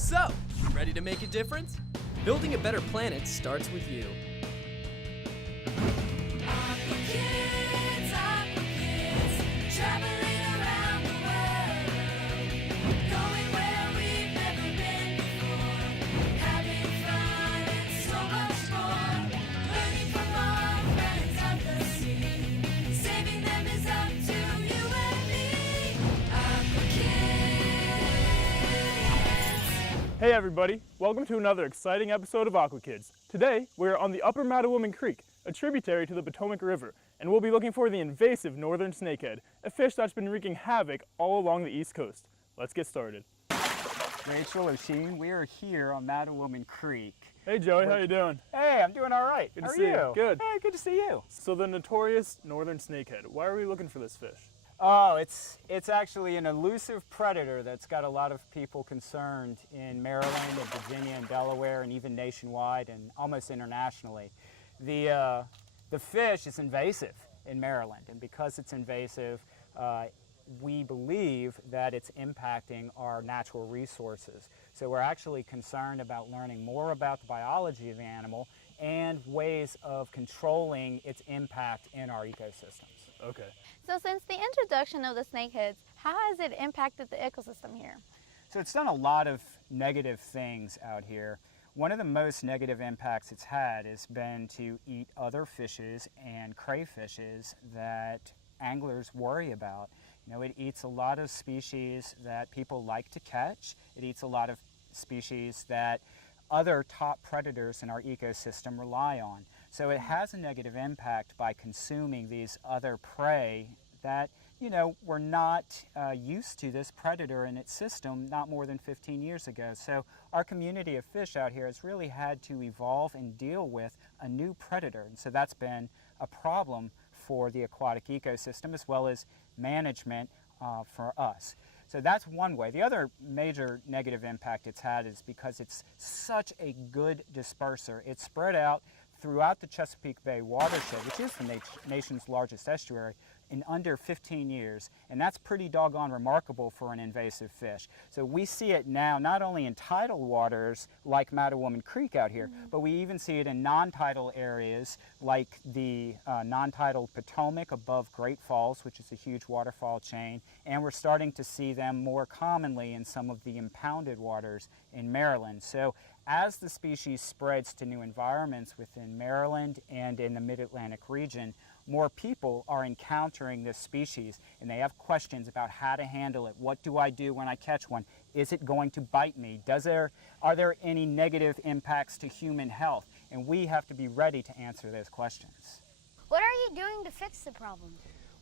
So, ready to make a difference? Building a better planet starts with you. Aqua Kids, traveling around the world, going where we've never been before, having fun and so much more, learning from our friends of the sea, saving them is up to you and me. Aqua Kids. Hey everybody, welcome to another exciting episode of Aqua Kids. Today, we're on the Upper Mattawoman Creek, a tributary to the Potomac River, and we'll be looking for the invasive northern snakehead, a fish that's been wreaking havoc all along the East Coast. Let's get started. Rachel, Osheen, we are here on Mattawoman Creek. Hey Joey, how you doing? Hey, I'm doing all right. Good to How are see you. you? Good. Hey, good to see you. So the notorious northern snakehead, why are we looking for this fish? Oh, it's actually an elusive predator that's got a lot of people concerned in Maryland and Virginia and Delaware and even nationwide and almost internationally. The fish is invasive in Maryland, and because it's invasive, we believe that it's impacting our natural resources. So we're actually concerned about learning more about the biology of the animal and ways of controlling its impact in our ecosystems. Okay. So since the introduction of the snakeheads, how has it impacted the ecosystem here? So it's done a lot of negative things out here. One of the most negative impacts it's had has been to eat other fishes and crayfishes that anglers worry about. You know, it eats a lot of species that people like to catch. It eats a lot of species that other top predators in our ecosystem rely on. So it has a negative impact by consuming these other prey that, you know, were not used to this predator in its system not more than 15 years ago. So our community of fish out here has really had to evolve and deal with a new predator. And so that's been a problem for the aquatic ecosystem as well as management for us. So that's one way. The other major negative impact it's had is because it's such a good disperser. It's spread out throughout the Chesapeake Bay watershed, which is the nation's largest estuary, in under 15 years, and that's pretty doggone remarkable for an invasive fish. So we see it now not only in tidal waters like Mattawoman Creek out here, but we even see it in non-tidal areas like the non-tidal Potomac above Great Falls, which is a huge waterfall chain, and we're starting to see them more commonly in some of the impounded waters in Maryland. So as the species spreads to new environments within Maryland and in the Mid-Atlantic region, more people are encountering this species and they have questions about how to handle it. What do I do when I catch one? Is it going to bite me? Are there any negative impacts to human health? And we have to be ready to answer those questions. What are you doing to fix the problem?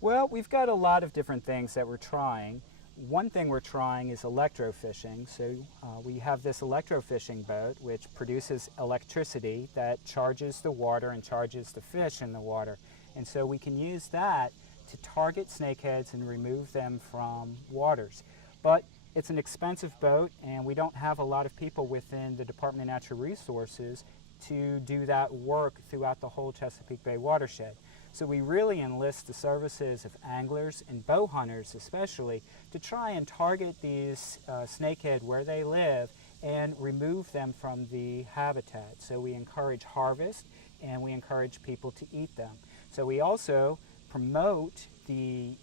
Well, we've got a lot of different things that we're trying. One thing we're trying is electrofishing. So we have this electrofishing boat which produces electricity that charges the water and charges the fish in the water. And so we can use that to target snakeheads and remove them from waters. But it's an expensive boat and we don't have a lot of people within the Department of Natural Resources to do that work throughout the whole Chesapeake Bay watershed. So we really enlist the services of anglers and bow hunters especially to try and target these snakehead where they live and remove them from the habitat. So we encourage harvest and we encourage people to eat them. So we also promote these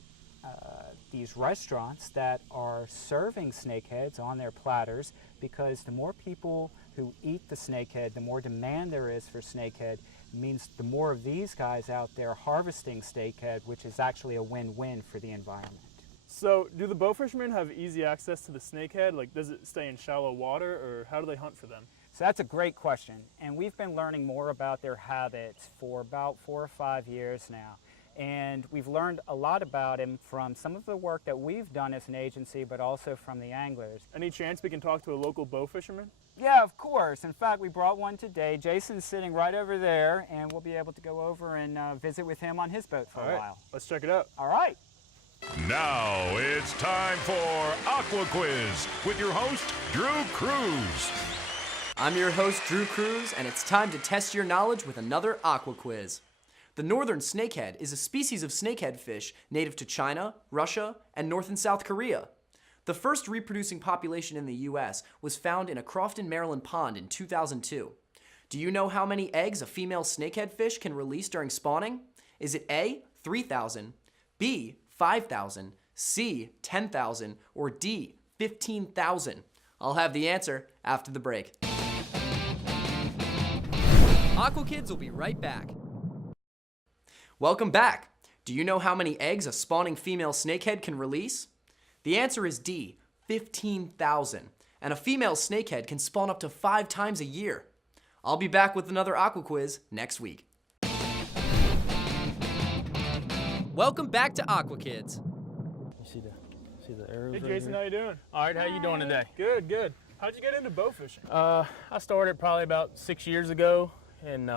restaurants that are serving snakeheads on their platters, because the more people who eat the snakehead, the more demand there is for snakehead. It means the more of these guys out there harvesting snakehead, which is actually a win-win for the environment. So do the bow fishermen have easy access to the snakehead? Like, does it stay in shallow water, or how do they hunt for them? So that's a great question, and we've been learning more about their habits for about 4 or 5 years now. And we've learned a lot about him from some of the work that we've done as an agency, but also from the anglers. Any chance we can talk to a local bow fisherman? Yeah, of course. In fact, we brought one today. Jason's sitting right over there, and we'll be able to go over and visit with him on his boat for a while. Let's check it out. All right. Now it's time for Aqua Quiz with your host, Drew Cruz. I'm your host, Drew Cruz, and it's time to test your knowledge with another Aqua Quiz. The northern snakehead is a species of snakehead fish native to China, Russia, and North and South Korea. The first reproducing population in the U.S. was found in a Crofton, Maryland pond in 2002. Do you know how many eggs a female snakehead fish can release during spawning? Is it A, 3,000, B, 5,000, C, 10,000, or D, 15,000? I'll have the answer after the break. Aqua Kids will be right back. Welcome back. Do you know how many eggs a spawning female snakehead can release? The answer is D, 15,000. And a female snakehead can spawn up to 5 times a year. I'll be back with another Aqua Quiz next week. Welcome back to Aqua Kids. You see the arrows Hey right Jason, here? how you doing? All right, how you doing today? Good, good. How'd you get into bow fishing? I started probably about 6 years ago, and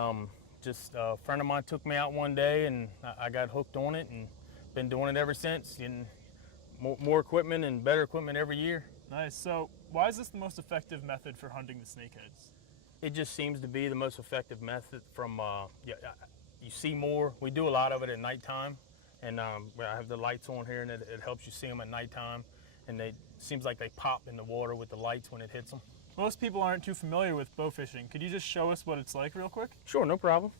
just a friend of mine took me out one day, and I got hooked on it, and been doing it ever since. Getting more equipment and better equipment every year. Nice. So why is this the most effective method for hunting the snakeheads? It just seems to be the most effective method. You see more. We do a lot of it at nighttime, and I have the lights on here, and it helps you see them at nighttime. And it seems like they pop in the water with the lights when it hits them. Most people aren't too familiar with bow fishing. Could you just show us what it's like real quick? Sure, no problem.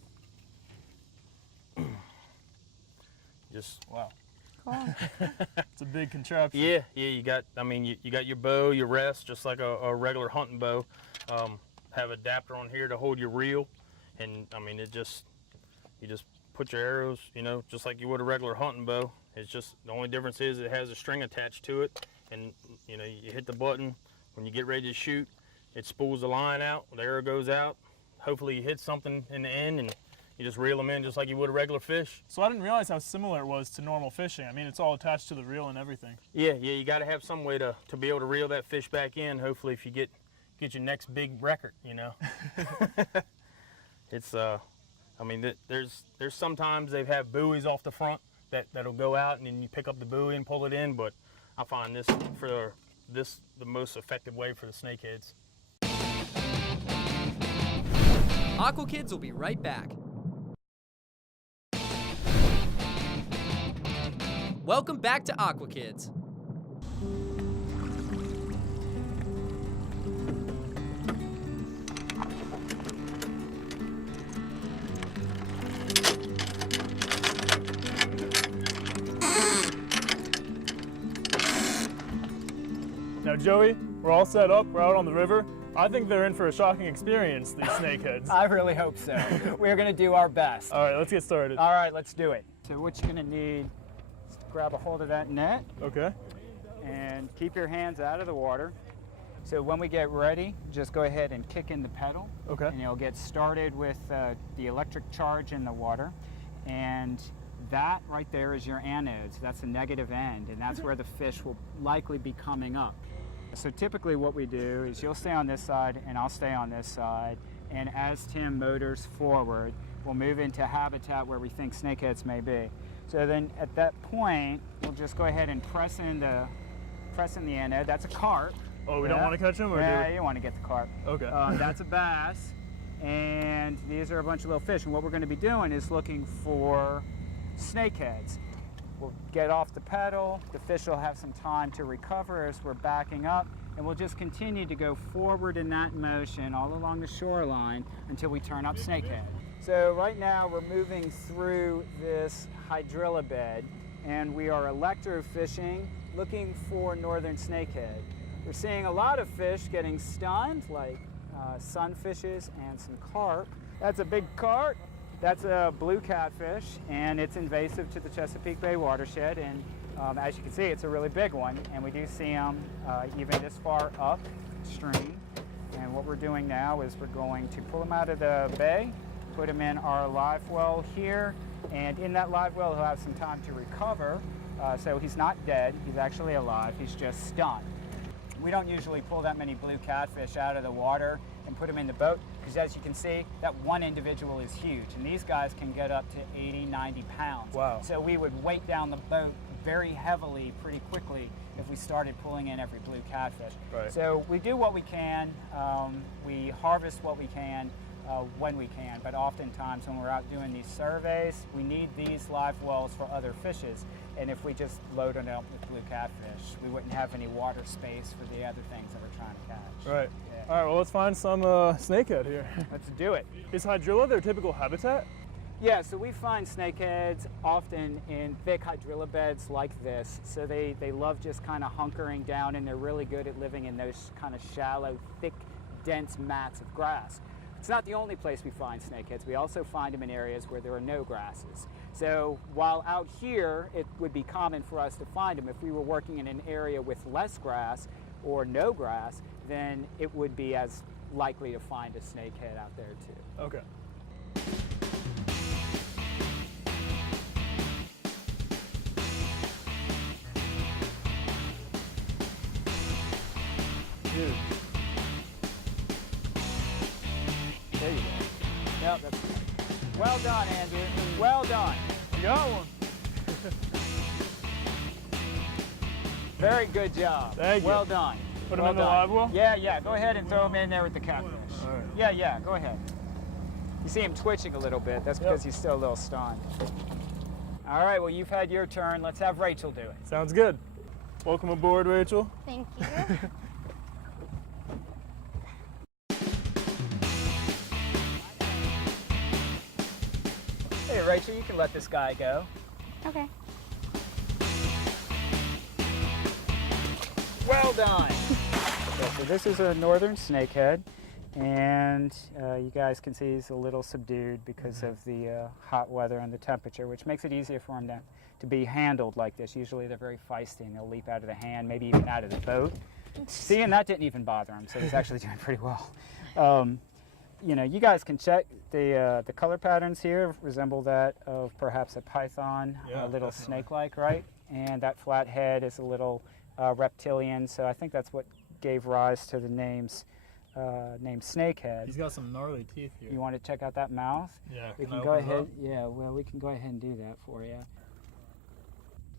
Wow. It's a big contraption. Yeah, you got your bow, your rest, just like a regular hunting bow. Have adapter on here to hold your reel, and you just put your arrows, just like you would a regular hunting bow. It's just, the only difference is it has a string attached to it, and you hit the button when you get ready to shoot. It spools the line out, the arrow goes out. Hopefully you hit something in the end, and you just reel them in just like you would a regular fish. So I didn't realize how similar it was to normal fishing. I mean, it's all attached to the reel and everything. Yeah, you got to have some way to be able to reel that fish back in. Hopefully, if you get your next big record, It's there's sometimes they have buoys off the front that'll go out, and then you pick up the buoy and pull it in. But I find this the most effective way for the snakeheads. Aqua Kids will be right back. Welcome back to Aqua Kids. Now Joey, we're all set up, we're out on the river. I think they're in for a shocking experience, these snakeheads. I really hope so. We're going to do our best. All right, let's get started. All right, let's do it. So what you're going to need is to grab a hold of that net Okay. and keep your hands out of the water. So when we get ready, just go ahead and kick in the pedal. Okay. And you'll get started with the electric charge in the water. And that right there is your anode. So that's the negative end, and that's where the fish will likely be coming up. So typically what we do is you'll stay on this side and I'll stay on this side, and as Tim motors forward, we'll move into habitat where we think snakeheads may be. So then at that point, we'll just go ahead and press in the anode. That's a carp. Oh, we don't want to catch them, or Yeah, do we? you want to get the carp. Okay. That's a bass, and these are a bunch of little fish. And what we're going to be doing is looking for snakeheads. We'll get off the pedal, the fish will have some time to recover as we're backing up, and we'll just continue to go forward in that motion all along the shoreline until we turn up snakehead. So right now we're moving through this hydrilla bed, and we are electrofishing looking for northern snakehead. We're seeing a lot of fish getting stunned, like sunfishes and some carp. That's a big carp. That's a blue catfish, and it's invasive to the Chesapeake Bay watershed, and as you can see, it's a really big one, and we do see them even this far upstream. And what we're doing now is we're going to pull them out of the bay, put them in our live well here, and in that live well he'll have some time to recover, so he's not dead, he's actually alive, he's just stunned. We don't usually pull that many blue catfish out of the water and put them in the boat, because as you can see, that one individual is huge, and these guys can get up to 80, 90 pounds. Wow. So we would weight down the boat very heavily pretty quickly if we started pulling in every blue catfish. Right. So we do what we can, we harvest what we can, when we can, but oftentimes when we're out doing these surveys, we need these live wells for other fishes. And if we just loaded them up with blue catfish, we wouldn't have any water space for the other things that we're trying to catch. Right. Yeah. All right, well, let's find some snakehead here. Let's do it. Is hydrilla their typical habitat? Yeah, so we find snakeheads often in thick hydrilla beds like this. So they love just kind of hunkering down, and they're really good at living in those kind of shallow, thick, dense mats of grass. It's not the only place we find snakeheads. We also find them in areas where there are no grasses. So while out here it would be common for us to find them, if we were working in an area with less grass or no grass, then it would be as likely to find a snakehead out there too. Okay. Dude. There you go. Yep, that's well done, Andrew. Well done. You got one. Very good job. Thank you. Well done. Put 'em Well in the done. live well? Yeah, go ahead and throw them in there with the catfish. All right. Yeah, go ahead. You see him twitching a little bit. That's because he's still a little stunned. All right, well, you've had your turn. Let's have Rachel do it. Sounds good. Welcome aboard, Rachel. Thank you. Hey, Rachel, you can let this guy go. Okay. Well done. Okay, so this is a northern snakehead, and you guys can see he's a little subdued because of the hot weather and the temperature, which makes it easier for him to be handled like this. Usually they're very feisty and they'll leap out of the hand, maybe even out of the boat. See, and that didn't even bother him, so he's actually doing pretty well. You know, you guys can check the color patterns here resemble that of perhaps a python, Yeah, a little definitely. snake-like, right? And that flat head is a little reptilian, so I think that's what gave rise to the name snakehead. He's got some gnarly teeth here. You want to check out that mouth? Yeah, We can I can go open it ahead. up? Yeah, well, we can go ahead and do that for you.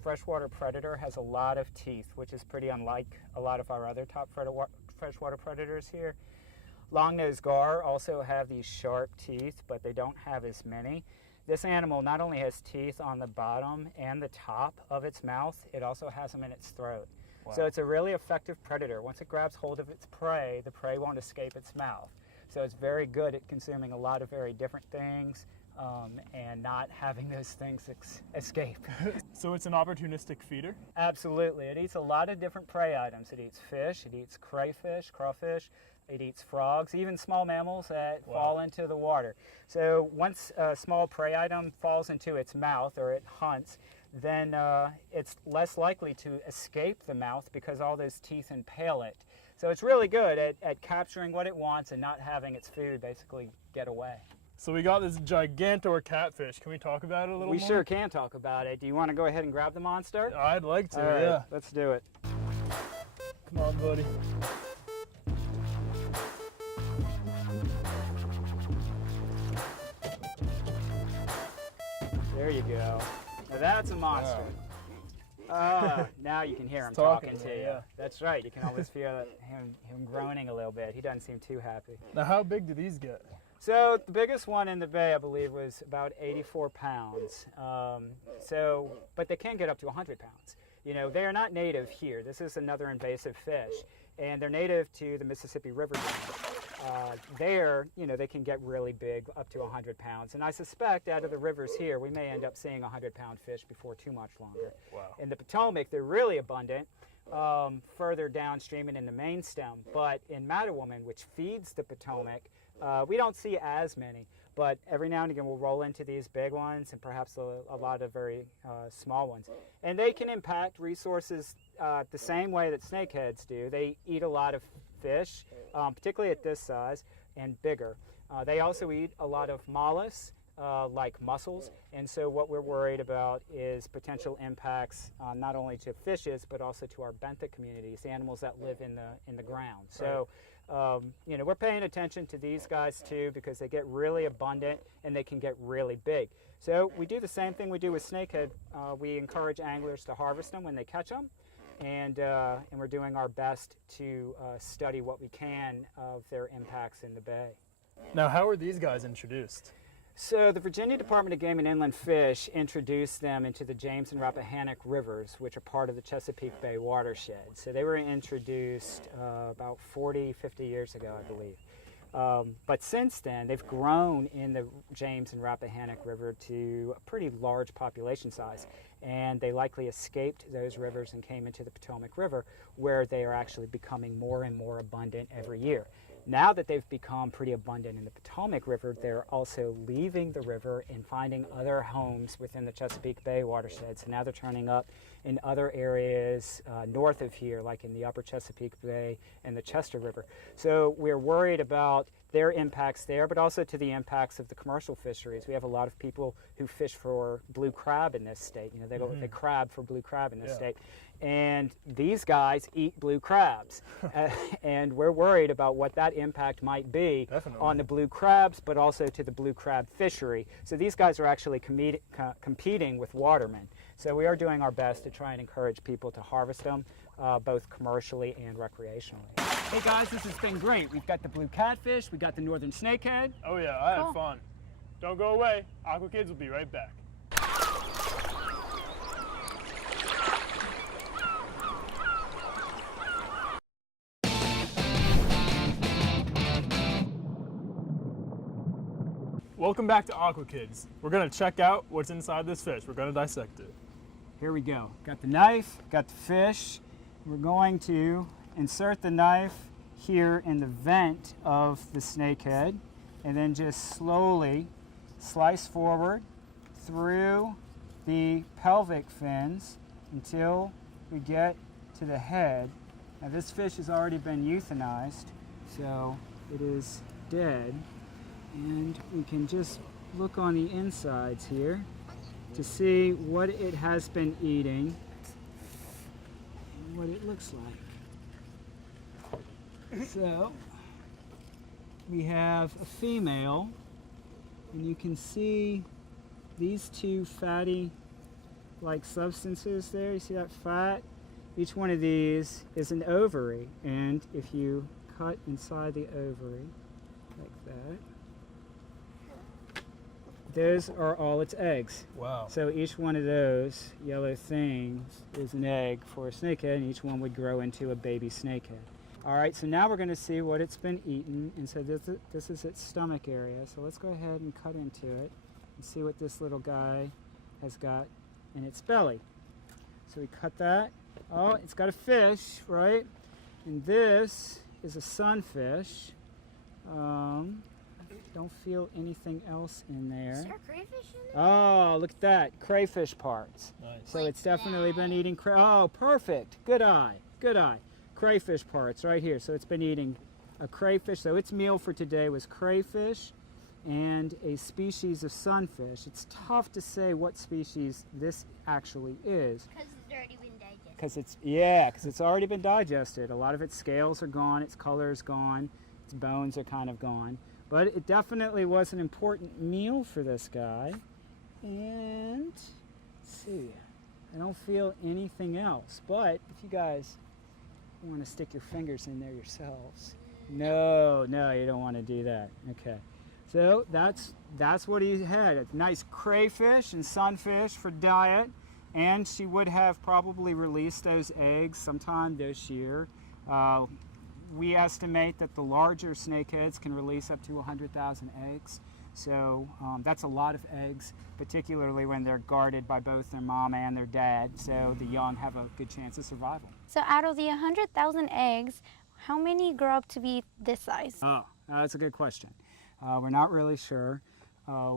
Freshwater predator has a lot of teeth, which is pretty unlike a lot of our other top freshwater predators here. Long-nosed gar also have these sharp teeth, but they don't have as many. This animal not only has teeth on the bottom and the top of its mouth, it also has them in its throat. So it's a really effective predator. Once it grabs hold of its prey, the prey won't escape its mouth. So it's very good at consuming a lot of very different things and not having those things escape. So it's an opportunistic feeder? Absolutely. It eats a lot of different prey items. It eats fish, it eats crayfish, crawfish, it eats frogs, even small mammals that fall into the water. So once a small prey item falls into its mouth or it hunts, then it's less likely to escape the mouth because all those teeth impale it. So it's really good at capturing what it wants and not having its food basically get away. So we got this gigantor catfish. Can we talk about it a little We more? sure can talk about it. Do you want to go ahead and grab the monster? I'd like to, All right, yeah. let's do it. Come on, buddy. There you go. Now that's a monster. Now you can hear him He's talking talking to to me, you. yeah. That's right. You can almost feel him groaning a little bit. He doesn't seem too happy. Now, how big do these get? So the biggest one in the bay, I believe, was about 84 pounds. But they can get up to 100 pounds. You know, they are not native here. This is another invasive fish, and they're native to the Mississippi River. There, you know, they can get really big, up to 100 pounds. And I suspect out of the rivers here, we may end up seeing 100-pound fish before too much longer. Wow. In the Potomac, they're really abundant further downstream and in the main stem. But in Mattawoman, which feeds the Potomac, we don't see as many. But every now and again, we'll roll into these big ones and perhaps a lot of very small ones. And they can impact resources the same way that snakeheads do. They eat a lot of fish, particularly at this size and bigger. They also eat a lot of mollusks, like mussels, and so what we're worried about is potential impacts not only to fishes but also to our benthic communities, the animals that live in the ground. So, you know, we're paying attention to these guys too because they get really abundant and they can get really big. So we do the same thing we do with snakehead. We encourage anglers to harvest them when they catch them. And we're doing our best to study what we can of their impacts in the bay. Now, how are these guys introduced? So the Virginia Department of Game and Inland Fish introduced them into the James and Rappahannock rivers, which are part of the Chesapeake Bay watershed. So they were introduced about 40, 50 years ago, I believe. But since then, they've grown in the James and Rappahannock River to a pretty large population size. And they likely escaped those rivers and came into the Potomac River, where they are actually becoming more and more abundant every year. Now that they've become pretty abundant in the Potomac River, they're also leaving the river and finding other homes within the Chesapeake Bay watershed. So now they're turning up in other areas north of here, like in the upper Chesapeake Bay and the Chester River. So we're worried about their impacts there, but also to the impacts of the commercial fisheries. We have a lot of people who fish for blue crab in this state. You know, they crab for blue crab in this state. And these guys eat blue crabs. And we're worried about what that impact might be on the blue crabs, but also to the blue crab fishery. So these guys are actually competing with watermen. So we are doing our best to try and encourage people to harvest them, both commercially and recreationally. Hey guys, this has been great. We've got the blue catfish, we got the northern snakehead. Oh yeah, I had fun. Don't go away. Aqua Kids will be right back. Welcome back to Aqua Kids. We're gonna check out what's inside this fish. We're gonna dissect it. Here we go. Got the knife, got the fish. We're going to insert the knife here in the vent of the snakehead and then just slowly slice forward through the pelvic fins until we get to the head. Now this fish has already been euthanized, so it is dead. And we can just look on the insides here to see what it has been eating and what it looks like. So we have a female, and you can see these two fatty like substances there. You see that fat? Each one of these is an ovary, and if you cut inside the ovary like that, those are all its eggs. Wow. So each one of those yellow things is an egg for a snakehead, and each one would grow into a baby snakehead. All right, so now we're going to see what it's been eating, and so this is its stomach area. So let's go ahead and cut into it and see what this little guy has got in its belly. So we cut that. Oh, it's got a fish, right? And this is a sunfish. Don't feel anything else in there. Is there crayfish in there? Oh, look at that. Crayfish parts. Nice. So it's definitely been eating oh, perfect. Good eye. Good eye. Crayfish parts right here. So it's been eating a crayfish. So its meal for today was crayfish and a species of sunfish. It's tough to say what species this actually is. Because it's already been digested. Because it's already been digested. A lot of its scales are gone, its color is gone, its bones are kind of gone. But it definitely was an important meal for this guy. And let's see, I don't feel anything else. But if you guys want to stick your fingers in there yourselves, no, you don't want to do that. Okay, so that's what he had. A nice crayfish and sunfish for diet, and she would have probably released those eggs sometime this year. We estimate that the larger snakeheads can release up to 100,000 eggs. So that's a lot of eggs, particularly when they're guarded by both their mom and their dad. So the young have a good chance of survival. So out of the 100,000 eggs, how many grow up to be this size? Oh, that's a good question. We're not really sure.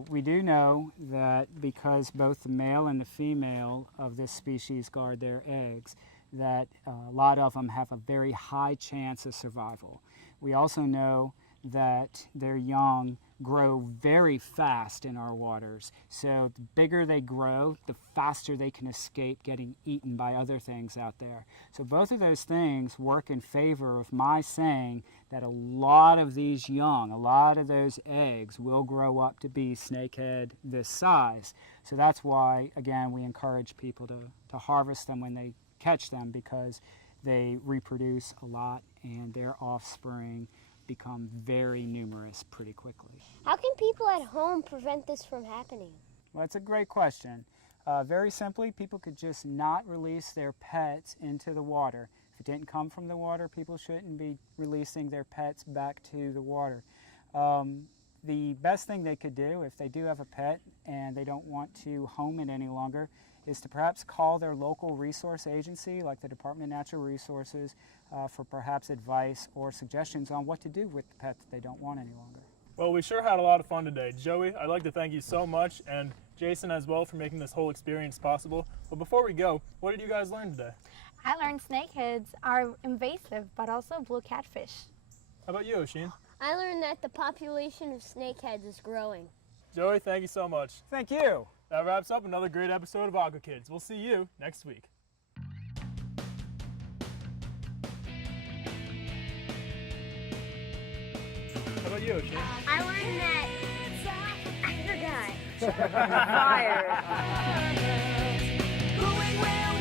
We do know that because both the male and the female of this species guard their eggs, that a lot of them have a very high chance of survival. We also know that their young grow very fast in our waters. So the bigger they grow, the faster they can escape getting eaten by other things out there. So both of those things work in favor of my saying that a lot of these young, a lot of those eggs will grow up to be snakehead this size. So that's why, again, we encourage people to harvest them when they catch them, because they reproduce a lot and their offspring become very numerous pretty quickly. How can people at home prevent this from happening? Well, that's a great question. Very simply, people could just not release their pets into the water. If it didn't come from the water, people shouldn't be releasing their pets back to the water. The best thing they could do if they do have a pet and they don't want to home it any longer is to perhaps call their local resource agency like the Department of Natural Resources for perhaps advice or suggestions on what to do with the pet that they don't want any longer. Well, we sure had a lot of fun today. Joey, I'd like to thank you so much, and Jason as well for making this whole experience possible. But before we go, what did you guys learn today? I learned snakeheads are invasive, but also blue catfish. How about you, Oisin? I learned that the population of snakeheads is growing. Joey, thank you so much. Thank you. That wraps up another great episode of Aqua Kids. We'll see you next week. How about you, Oisin? I learned that I forgot. Fire. Going where